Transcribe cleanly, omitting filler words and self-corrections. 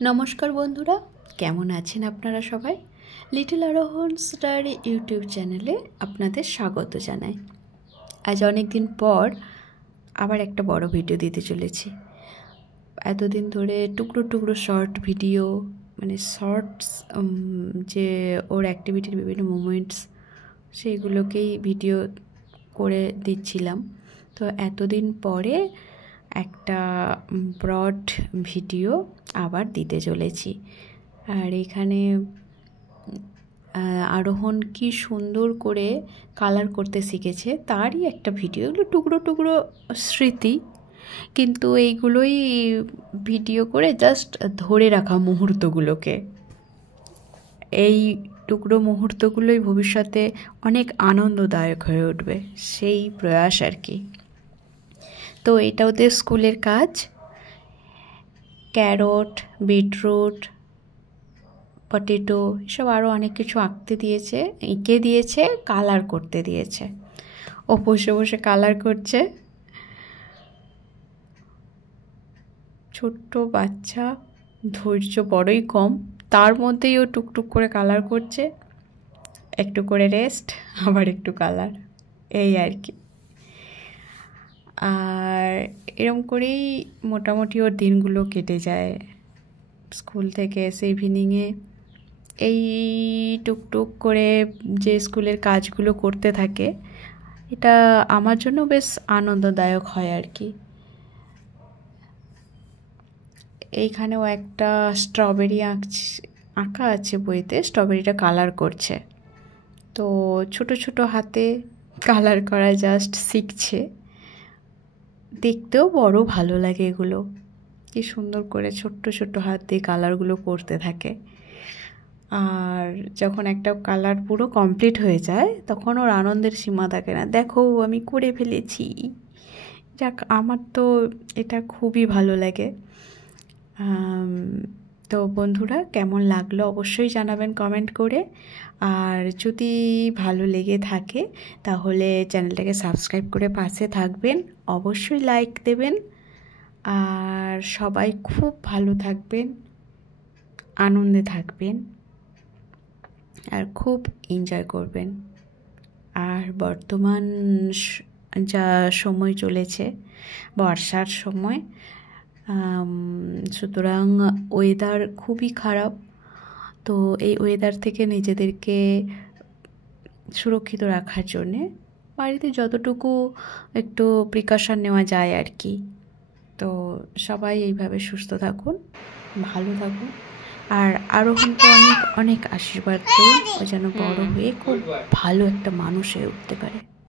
নমস্কার বন্ধুরা, কেমন আছেন আপনারা সবাই? লিটল আরোহণ স্টার ইউটিউব চ্যানেলে আপনাদের স্বাগত জানাই। আজ অনেক দিন পর আবার একটা বড় ভিডিও দিতে চলেছি। এতদিন ধরে টুকরো টুকরো শর্ট ভিডিও, মানে শর্টস, যে ওর অ্যাক্টিভিটির বিভিন্ন মোমেন্টস, সেইগুলোকেই ভিডিও করে দিচ্ছিলাম। তো এতদিন পরে একটা ব্রড ভিডিও আবার দিতে চলেছি। আর এখানে আরোহণ কি সুন্দর করে কালার করতে শিখেছে তারই একটা ভিডিও। এগুলো টুকরো টুকরো স্মৃতি, কিন্তু এইগুলোই ভিডিও করে জাস্ট ধরে রাখা মুহূর্তগুলোকে। এই টুকরো মুহূর্তগুলোই ভবিষ্যতে অনেক আনন্দদায়ক হয়ে উঠবে, সেই প্রয়াস আর কি। তো এটা ওদের স্কুলের কাজ। ক্যারট, বিটরুট, পটেটো, এসব আরও অনেক কিছু আঁকতে দিয়েছে, এঁকে দিয়েছে, কালার করতে দিয়েছে। ও বসে বসে কালার করছে। ছোট্ট বাচ্চা, ধৈর্য বড়ই কম, তার মধ্যেই ও টুকটুক করে কালার করছে। একটু করে রেস্ট, আবার একটু কালার, এই আর কি। আর এরম করেই মোটামুটি ওর দিনগুলো কেটে যায়। স্কুল থেকে এসে ইভিনিংয়ে এই টুকটুক করে যে স্কুলের কাজগুলো করতে থাকে, এটা আমার জন্য বেশ আনন্দদায়ক হয় আর কি। এইখানেও একটা স্ট্রবেরি আঁকা আছে বইতে, স্ট্রবেরিটা কালার করছে। তো ছোট ছোট হাতে কালার করা জাস্ট শিখছে। দেখতেও বড় ভালো লাগে এগুলো, কি সুন্দর করে ছোট্ট ছোট্ট হাত দিয়ে কালারগুলো করতে থাকে। আর যখন একটা কালার পুরো কমপ্লিট হয়ে যায় তখন ওর আনন্দের সীমা থাকে না, দেখো আমি করে ফেলেছি। যাক, আমার তো এটা খুবই ভালো লাগে। তো বন্ধুরা, কেমন লাগলো অবশ্যই জানাবেন কমেন্ট করে। আর যদি ভালো লেগে থাকে তাহলে চ্যানেলটাকে সাবস্ক্রাইব করে পাশে থাকবেন, অবশ্যই লাইক দেবেন। আর সবাই খুব ভালো থাকবেন, আনন্দে থাকবেন, আর খুব এনজয় করবেন। আর বর্তমান যা সময় চলেছে, বর্ষার সময়, সুতরাং ওয়েদার খুবই খারাপ। তো এই ওয়েদার থেকে নিজেদেরকে সুরক্ষিত রাখার জন্যে বাড়িতে যতটুকু একটু প্রিকশন নেওয়া যায় আর কি। তো সবাই এইভাবে সুস্থ থাকুন, ভালো থাকুন। আর আরোহণকে অনেক অনেক আশীর্বাদ করুন, ও যেন বড় হয়ে খুব ভালো একটা মানুষ হয়ে উঠতে পারে।